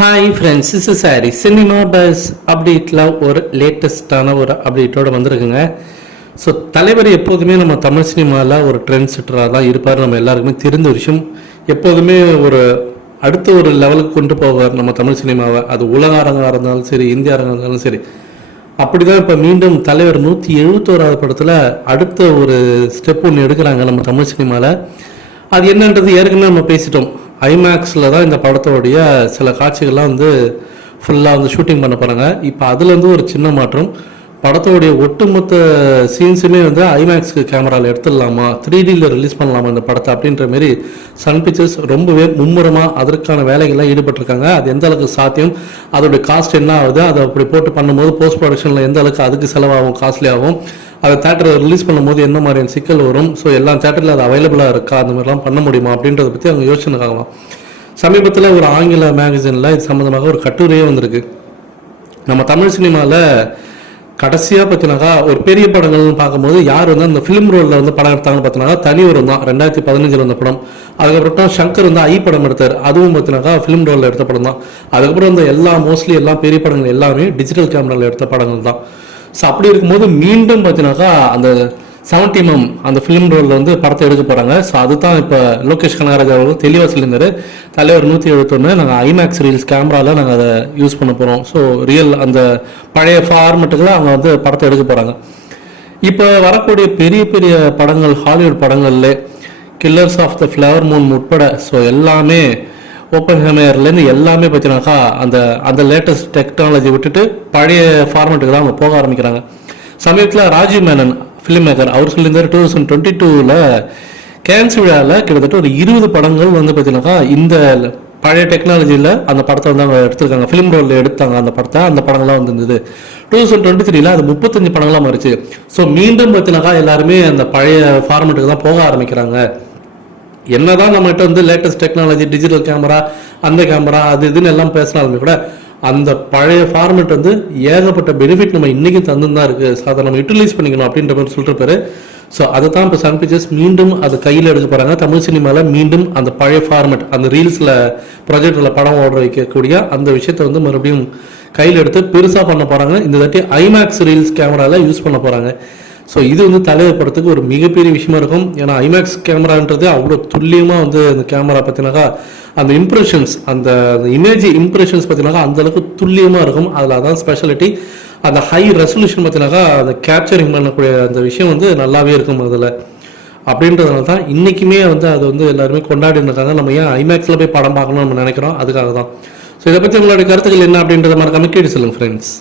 Hi friends, is sorry cinema bus அப்டேட்டில் ஒரு லேட்டஸ்டான ஒரு அப்டேட்டோடு வந்திருக்குங்க. ஸோ தலைவர் எப்போதுமே நம்ம தமிழ் சினிமாவில் ஒரு ட்ரெண்ட் செட்டராக தான் இருப்பார். நம்ம எல்லாருக்குமே தெரிந்த விஷயம். எப்போதுமே ஒரு அடுத்த ஒரு லெவலுக்கு கொண்டு போவார் நம்ம தமிழ் சினிமாவை. அது உலக அரங்காக இருந்தாலும் சரி, இந்திய அரங்காக இருந்தாலும் சரி. அப்படி தான் இப்போ மீண்டும் தலைவர் 171வது படத்தில் அடுத்த ஒரு ஸ்டெப் ஒன்று எடுக்கிறாங்க நம்ம தமிழ் சினிமாவில். அது என்னன்றது ஏற்கனவே நம்ம பேசிட்டோம். ஐமேக்ஸில் தான் இந்த படத்தோடைய சில காட்சிகள்லாம் வந்து ஃபுல்லாக வந்து ஷூட்டிங் பண்ண போகிறாங்க. இப்போ அதுலேருந்து ஒரு சின்ன மாற்றம். படத்தோடைய ஒட்டுமொத்த சீன்ஸுமே வந்து ஐமேக்ஸ் கேமராவில் எடுத்துடலாமா, 3Dயில் ரிலீஸ் பண்ணலாமா இந்த படத்தை அப்படின்ற மாரி சன் பிக்சர்ஸ் ரொம்பவே மும்முரமாக அதற்கான வேலைகள்லாம் ஈடுபட்டிருக்காங்க. அது எந்த அளவுக்கு சாத்தியம், அதோடைய காஸ்ட் என்ன ஆகுது, அதை அப்படி போட்டு பண்ணும்போது போஸ்ட் ப்ரொடக்ஷனில் எந்த அளவுக்கு அதுக்கு செலவாகும், காஸ்ட்லி ஆகும், அதை தேட்டரில் ரிலீஸ் பண்ணும்போது என்ன மாதிரியான சிக்கல் வரும், ஸோ எல்லா தேட்டரில் அது அவைலபிளாக இருக்கா, அந்த மாதிரிலாம் பண்ண முடியுமா அப்படின்றத பற்றி அவங்க யோசனைக்காகலாம். சமீபத்தில் ஒரு ஆங்கில மேகசினில் இது சம்மந்தமாக ஒரு கட்டுரையே வந்திருக்கு. நம்ம தமிழ் சினிமாவில் கடைசியாக பார்த்தீங்கன்னாக்கா ஒரு பெரிய படங்கள்னு பார்க்கும்போது யார் வந்து அந்த ஃபிலிம் ரோலில் வந்து படம் எடுத்தாங்கன்னு பார்த்தீங்கன்னா தனிவரும் தான். 2015 வந்த படம். அதுக்கப்புறம் சங்கர் வந்து ஐ படம் எடுத்தார். அதுவும் பார்த்தீங்கன்னாக்கா ஃபிலிம் ரோலில் எடுத்த படம் தான். அதுக்கப்புறம் இந்த மோஸ்ட்லி எல்லா பெரிய படங்கள் எல்லாமே டிஜிட்டல் கேமராவில் எடுத்த படங்கள் தான். ஸோ அப்படி இருக்கும்போது மீண்டும் பார்த்தீங்கன்னாக்கா அந்த 70mm அந்த ஃபிலிம் ரோலில் வந்து படத்தை எடுக்க போகிறாங்க. ஸோ அதுதான் இப்போ லோகேஷ் கனகராஜ் அவர்கள் தெளிவாக சொல்லியிருந்தாரு. தலைவர் 171 நாங்கள் ஐமேக்ஸ் ரீல்ஸ் கேமராவில் நாங்கள் அதை யூஸ் பண்ண போகிறோம். ஸோ ரியல் அந்த பழைய ஃபார்மெட்டுகளை அவங்க வந்து படத்தை எடுக்க போகிறாங்க. இப்போ வரக்கூடிய பெரிய பெரிய படங்கள், ஹாலிவுட் படங்கள்ல killers of the flower moon உட்பட ஸோ எல்லாமே ஓப்பன்ஹைமர்லேருந்து எல்லாமே பார்த்தீங்கன்னாக்கா அந்த அந்த லேட்டஸ்ட் டெக்னாலஜி விட்டுட்டு பழைய ஃபார்மெட்டுக்கு தான் அவங்க போக ஆரம்பிக்கிறாங்க. சமீபத்தில் ராஜீவ் மேனன் ஃபிலிம் மேக்கர் அவர் சொல்லியிருந்தார் 2022 கேன்ஸ் விழாவில் கிட்டத்தட்ட ஒரு 20 படங்கள் வந்து பார்த்தீங்கன்னாக்கா இந்த பழைய டெக்னாலஜியில் அந்த படத்தை வந்து அவங்க எடுத்திருக்காங்க. ஃபிலிம் ரோலில் எடுத்தாங்க அந்த படத்தை. அந்த படங்கள்லாம் வந்து இருந்தது. 2023 அது 35 படங்களாக மாறிச்சு. ஸோ மீண்டும் பார்த்தீங்கன்னாக்கா எல்லாருமே அந்த பழைய ஃபார்மெட்டுக்கு தான் போக ஆரம்பிக்கிறாங்க. என்னதான் நம்மகிட்ட வந்து லேட்டஸ்ட் டெக்னாலஜி, டிஜிட்டல் கேமரா, அந்த கேமரா அது இதுன்னு எல்லாம் பேசினாலுமே கூட அந்த பழைய ஃபார்மெட் வந்து ஏகப்பட்ட பெனிஃபிட் நம்ம இன்னைக்கு தந்துதான் இருக்கு. ஸோ அதை நம்ம யூட்டிலைஸ் பண்ணிக்கணும் அப்படின்ற மாதிரி சொல்லிருப்பாரு. ஸோ அதை தான் இப்போ சன் பிக்சர்ஸ் மீண்டும் அது கையில் எடுக்க போறாங்க. தமிழ் சினிமாவில் மீண்டும் அந்த பழைய ஃபார்மெட், அந்த ரீல்ஸில் ப்ராஜெக்டில் படம் ஓட வைக்கக்கூடிய அந்த விஷயத்தை வந்து மறுபடியும் கையில் எடுத்து பெருசாக பண்ண போறாங்க. இந்த தாட்டி ஐமேக்ஸ் ரீல்ஸ் கேமராவில் யூஸ் பண்ண போறாங்க. ஸோ இது வந்து தலைவர் படத்துக்கு ஒரு மிகப்பெரிய விஷயமா இருக்கும். ஏன்னா ஐமேக்ஸ் கேமரான்றது அவ்வளோ துல்லியமாக வந்து அந்த கேமரா பார்த்தீங்கன்னாக்கா அந்த இம்ப்ரெஷன்ஸ், அந்த இமேஜ் இம்ப்ரெஷன்ஸ் பார்த்தீங்கன்னாக்கா அந்த அளவுக்கு துல்லியமாக இருக்கும். அதில் அதான் ஸ்பெஷாலிட்டி. அந்த ஹை ரெசல்யூஷன் பார்த்தீங்கன்னாக்கா அந்த கேப்சரிங் பண்ணக்கூடிய அந்த விஷயம் வந்து நல்லாவே இருக்கும் அதில். அப்படின்றதுனால தான் இன்றைக்குமே வந்து அது வந்து எல்லாருமே கொண்டாடின்னு இருக்காங்க. நம்ம ஏன் ஐமேக்ஸில் போய் படம் பார்க்கணும்னு நம்ம நினைக்கிறோம், அதுக்காக தான். ஸோ இதை பற்றி உங்களுடைய கருத்துக்கள் என்ன அப்படின்றத மறக்காம கேட்டு சொல்லுங்கள் ஃப்ரெண்ட்ஸ்.